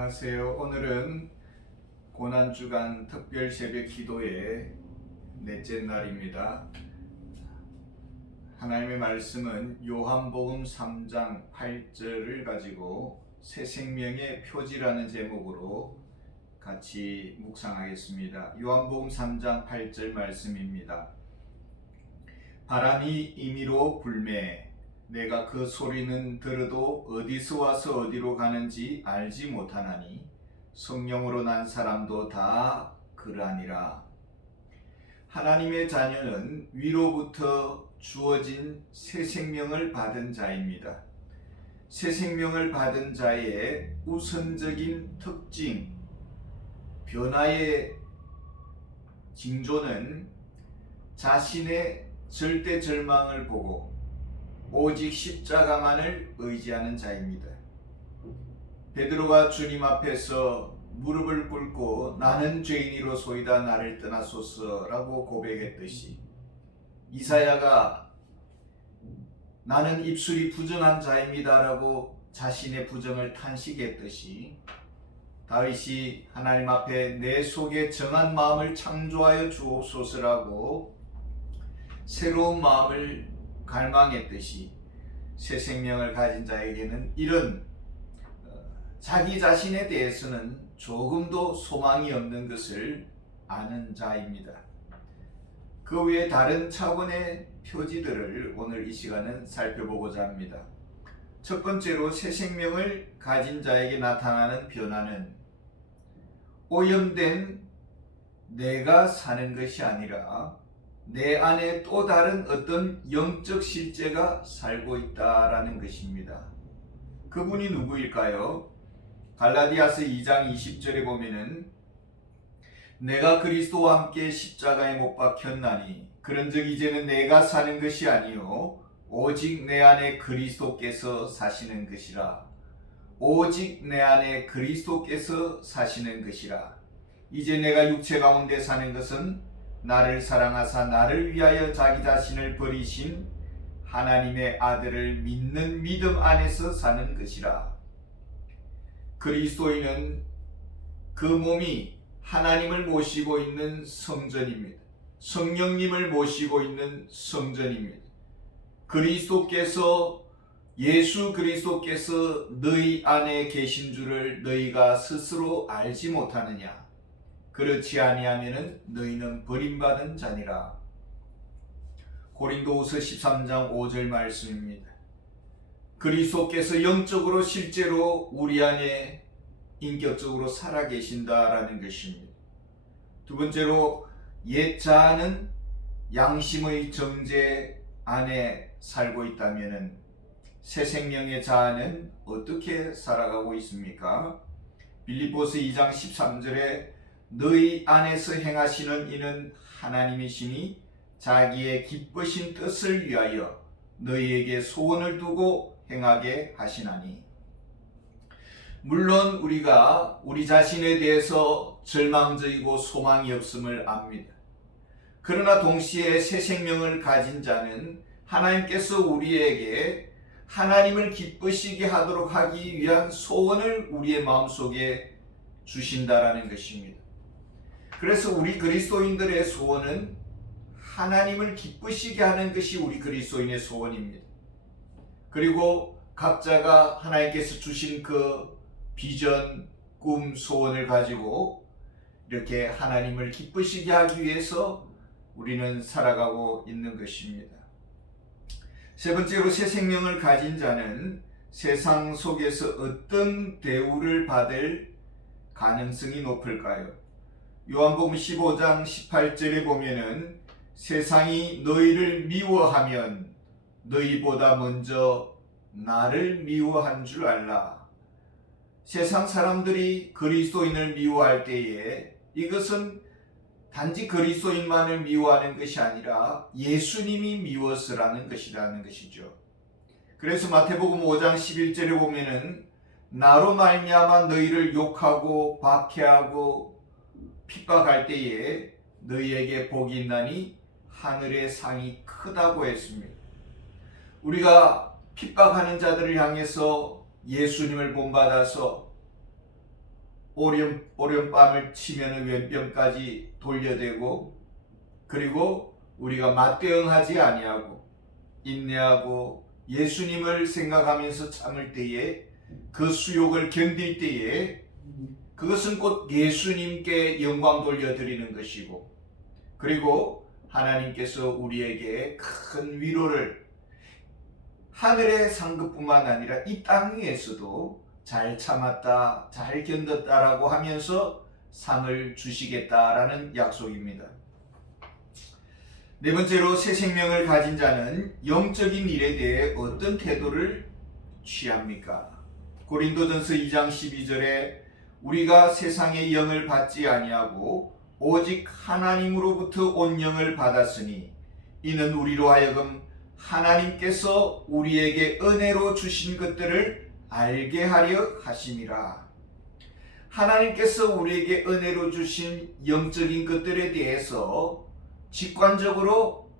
안녕하세요. 오늘은 고난주간 특별 새벽 기도의 넷째 날입니다. 하나님의 말씀은 요한복음 3장 8절을 가지고 새 생명의 표지라는 제목으로 같이 묵상하겠습니다. 요한복음 3장 8절 말씀입니다. 바람이 임의로 불매 내가 그 소리는 들어도 어디서 와서 어디로 가는지 알지 못하나니 성령으로 난 사람도 다 그러하니라. 하나님의 자녀는 위로부터 주어진 새 생명을 받은 자입니다. 새 생명을 받은 자의 우선적인 특징, 변화의 징조는 자신의 절대 절망을 보고 오직 십자가만을 의지하는 자입니다. 베드로가 주님 앞에서 무릎을 꿇고 나는 죄인이로소이다 나를 떠나소서라고 고백했듯이, 이사야가 나는 입술이 부정한 자입니다라고 자신의 부정을 탄식했듯이, 다윗이 하나님 앞에 내 속에 정한 마음을 창조하여 주옵소서라고 새로운 마음을 갈망했듯이, 새 생명을 가진 자에게는 이런 자기 자신에 대해서는 조금도 소망이 없는 것을 아는 자입니다. 그 외에 다른 차원의 표지들을 오늘 이 시간은 살펴보고자 합니다. 첫 번째로 새 생명을 가진 자에게 나타나는 변화는 오염된 내가 사는 것이 아니라 내 안에 또 다른 어떤 영적 실제가 살고 있다라는 것입니다. 그분이 누구일까요? 갈라디아서 2장 20절에 보면은 내가 그리스도와 함께 십자가에 못 박혔나니 그런즉 이제는 내가 사는 것이 아니요 오직 내 안에 그리스도께서 사시는 것이라. 오직 내 안에 그리스도께서 사시는 것이라. 이제 내가 육체 가운데 사는 것은 나를 사랑하사 나를 위하여 자기 자신을 버리신 하나님의 아들을 믿는 믿음 안에서 사는 것이라. 그리스도인은 그 몸이 하나님을 모시고 있는 성전입니다. 성령님을 모시고 있는 성전입니다. 예수 그리스도께서 너희 안에 계신 줄을 너희가 스스로 알지 못하느냐? 그렇지 아니하면은 너희는 버림받은 자니라. 고린도후서 13장 5절 말씀입니다. 그리스도께서 영적으로 실제로 우리 안에 인격적으로 살아계신다라는 것입니다. 두 번째로 옛 자아는 양심의 정죄 안에 살고 있다면은 새 생명의 자아는 어떻게 살아가고 있습니까? 빌립보서 2장 13절에 너희 안에서 행하시는 이는 하나님이시니 자기의 기쁘신 뜻을 위하여 너희에게 소원을 두고 행하게 하시나니. 물론 우리가 우리 자신에 대해서 절망적이고 소망이 없음을 압니다. 그러나 동시에 새 생명을 가진 자는 하나님께서 우리에게 하나님을 기쁘시게 하도록 하기 위한 소원을 우리의 마음속에 주신다라는 것입니다. 그래서 우리 그리스도인들의 소원은 하나님을 기쁘시게 하는 것이 우리 그리스도인의 소원입니다. 그리고 각자가 하나님께서 주신 그 비전, 꿈, 소원을 가지고 이렇게 하나님을 기쁘시게 하기 위해서 우리는 살아가고 있는 것입니다. 세 번째로 새 생명을 가진 자는 세상 속에서 어떤 대우를 받을 가능성이 높을까요? 요한복음 15장 18절에 보면은 세상이 너희를 미워하면 너희보다 먼저 나를 미워한 줄 알라. 세상 사람들이 그리스도인을 미워할 때에 이것은 단지 그리스도인만을 미워하는 것이 아니라 예수님이 미워서라는 것이라는 것이죠. 그래서 마태복음 5장 11절에 보면은 나로 말미암아 너희를 욕하고 박해하고 핍박할 때에 너희에게 복이 있나니 하늘의 상이 크다고 했습니다. 우리가 핍박하는 자들을 향해서 예수님을 본받아서 오른뺨을 치면 왼뺨까지 돌려대고, 그리고 우리가 맞대응하지 아니하고 인내하고 예수님을 생각하면서 참을 때에, 그 수욕을 견딜 때에 그것은 곧 예수님께 영광 돌려드리는 것이고, 그리고 하나님께서 우리에게 큰 위로를, 하늘의 상급뿐만 아니라 이 땅 위에서도 잘 참았다, 잘 견뎠다라고 하면서 상을 주시겠다라는 약속입니다. 네 번째로, 새 생명을 가진 자는 영적인 일에 대해 어떤 태도를 취합니까? 고린도전서 2장 12절에 우리가 세상의 영을 받지 아니하고 오직 하나님으로부터 온 영을 받았으니 이는 우리로 하여금 하나님께서 우리에게 은혜로 주신 것들을 알게 하려 하심이라. 하나님께서 우리에게 은혜로 주신 영적인 것들에 대해서 직관적으로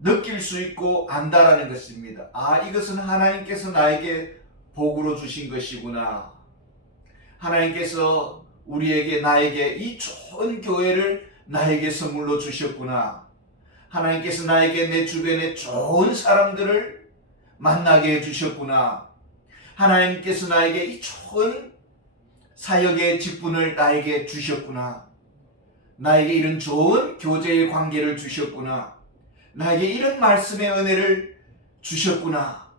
느낄 수 있고 안다라는 것입니다. 아, 이것은 하나님께서 나에게 복으로 주신 것이구나. 하나님께서 나에게 이 좋은 교회를 나에게 선물로 주셨구나. 하나님께서 나에게 내 주변에 좋은 사람들을 만나게 해주셨구나. 하나님께서 나에게 이 좋은 사역의 직분을 나에게 주셨구나. 나에게 이런 좋은 교제의 관계를 주셨구나. 나에게 이런 말씀의 은혜를 주셨구나.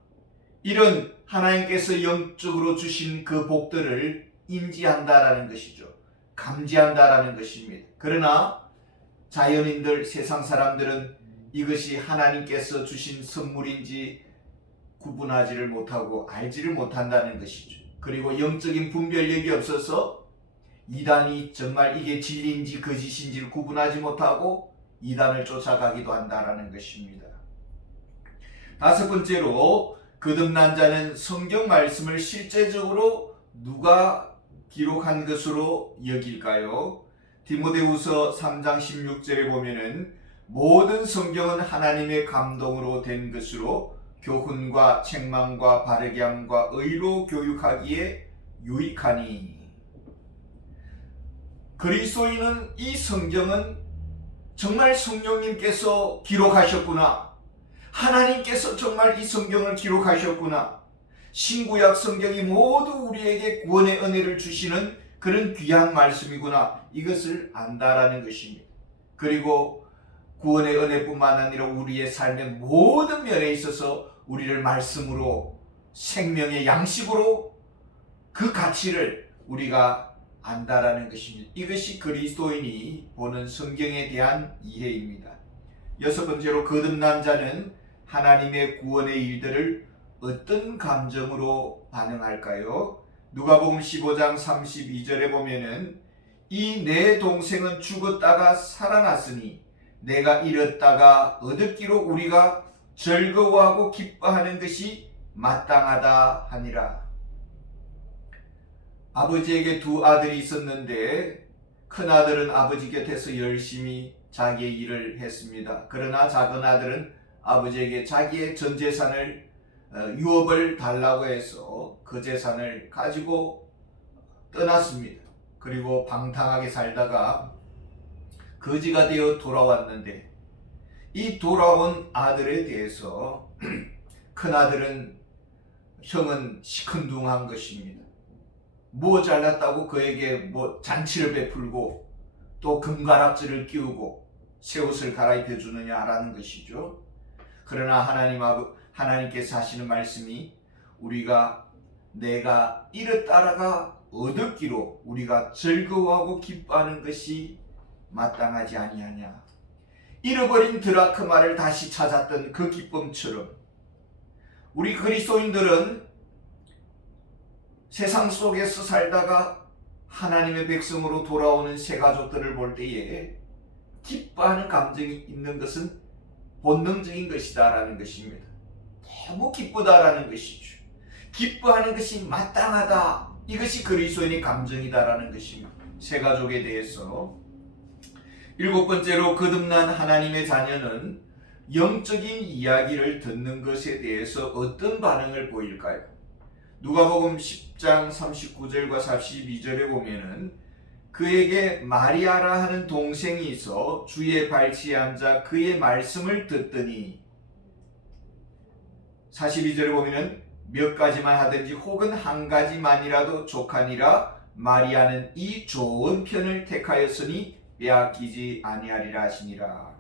이런 하나님께서 영적으로 주신 그 복들을 인지한다라는 것이죠. 감지한다라는 것입니다. 그러나 자연인들, 세상 사람들은 이것이 하나님께서 주신 선물인지 구분하지를 못하고 알지를 못한다는 것이죠. 그리고 영적인 분별력이 없어서 이단이 정말 이게 진리인지 거짓인지를 구분하지 못하고 이단을 쫓아가기도 한다라는 것입니다. 다섯 번째로, 거듭난 자는 성경 말씀을 실제적으로 누가 기록한 것으로 여길까요? 디모데후서 3장 16절에 보면은 모든 성경은 하나님의 감동으로 된 것으로 교훈과 책망과 바르게 함과 의로 교육하기에 유익하니. 그리스도인은 이 성경은 정말 성령님께서 기록하셨구나. 하나님께서 정말 이 성경을 기록하셨구나. 신구약 성경이 모두 우리에게 구원의 은혜를 주시는 그런 귀한 말씀이구나. 이것을 안다라는 것입니다. 그리고 구원의 은혜뿐만 아니라 우리의 삶의 모든 면에 있어서 우리를 말씀으로, 생명의 양식으로 그 가치를 우리가 안다라는 것입니다. 이것이 그리스도인이 보는 성경에 대한 이해입니다. 여섯 번째로, 거듭난 자는 하나님의 구원의 일들을 어떤 감정으로 반응할까요? 누가복음 15장 32절에 보면은 이 내 동생은 죽었다가 살아났으니 내가 잃었다가 얻었기로 우리가 즐거워하고 기뻐하는 것이 마땅하다 하니라. 아버지에게 두 아들이 있었는데 큰 아들은 아버지 곁에서 열심히 자기의 일을 했습니다. 그러나 작은 아들은 아버지에게 자기의 전 재산을 유업을 달라고 해서 그 재산을 가지고 떠났습니다. 그리고 방탕하게 살다가 거지가 되어 돌아왔는데, 이 돌아온 아들에 대해서 큰 아들은, 형은 시큰둥한 것입니다. 뭐 잘났다고 그에게 뭐 잔치를 베풀고 또 금가락지를 끼우고 새 옷을 갈아입혀 주느냐라는 것이죠. 그러나 하나님께서 하시는 말씀이, 내가 잃었다가 얻었기로 우리가 즐거워하고 기뻐하는 것이 마땅하지 아니하냐. 잃어버린 드라크마를 다시 찾았던 그 기쁨처럼 우리 그리스도인들은 세상 속에서 살다가 하나님의 백성으로 돌아오는 새 가족들을 볼 때에 기뻐하는 감정이 있는 것은 본능적인 것이다라는 것입니다. 너무 기쁘다라는 것이죠. 기뻐하는 것이 마땅하다. 이것이 그리스도인의 감정이다라는 것입니다. 새 가족에 대해서. 일곱 번째로, 거듭난 하나님의 자녀는 영적인 이야기를 듣는 것에 대해서 어떤 반응을 보일까요? 누가복음 10장 39절과 42절에 보면은 그에게 마리아라 하는 동생이 있어 주의 발치에 앉아 그의 말씀을 듣더니 42절에 보면은 몇 가지만 하든지 혹은 한 가지만이라도 족하니라 마리아는 이 좋은 편을 택하였으니 빼앗기지 아니하리라 하시니라.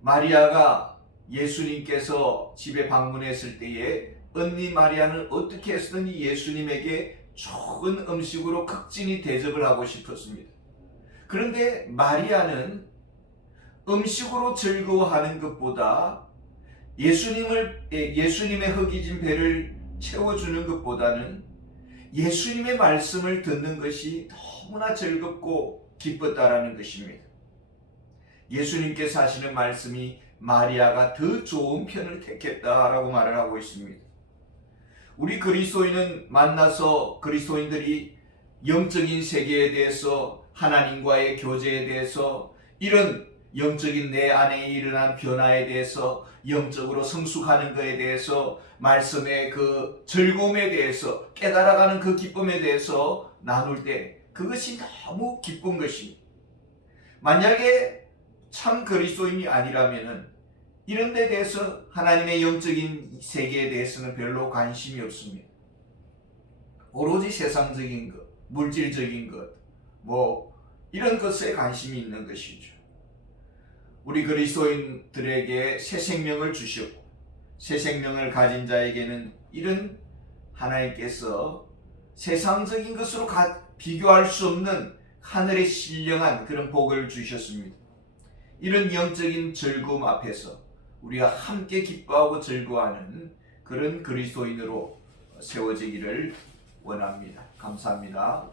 마리아가 예수님께서 집에 방문했을 때에 언니 마리아는 어떻게 해서든지 예수님에게 좋은 음식으로 극진히 대접을 하고 싶었습니다. 그런데 마리아는 음식으로 즐거워하는 것보다 예수님의 허기진 배를 채워주는 것보다는 예수님의 말씀을 듣는 것이 너무나 즐겁고 기뻤다라는 것입니다. 예수님께서 하시는 말씀이 마리아가 더 좋은 편을 택했다라고 말을 하고 있습니다. 우리 그리스도인은 만나서 그리스도인들이 영적인 세계에 대해서 하나님과의 교제에 대해서 이런 영적인 내 안에 일어난 변화에 대해서 영적으로 성숙하는 것에 대해서 말씀의 그 즐거움에 대해서 깨달아가는 그 기쁨에 대해서 나눌 때 그것이 너무 기쁜 것입니다. 만약에 참 그리스도인이 아니라면은 이런 데 대해서 하나님의 영적인 세계에 대해서는 별로 관심이 없습니다. 오로지 세상적인 것, 물질적인 것, 이런 것에 관심이 있는 것이죠. 우리 그리스도인들에게 새 생명을 주셨고 새 생명을 가진 자에게는 이런 하나님께서 세상적인 것으로 비교할 수 없는 하늘의 신령한 그런 복을 주셨습니다. 이런 영적인 즐거움 앞에서 우리가 함께 기뻐하고 즐거워하는 그런 그리스도인으로 세워지기를 원합니다. 감사합니다.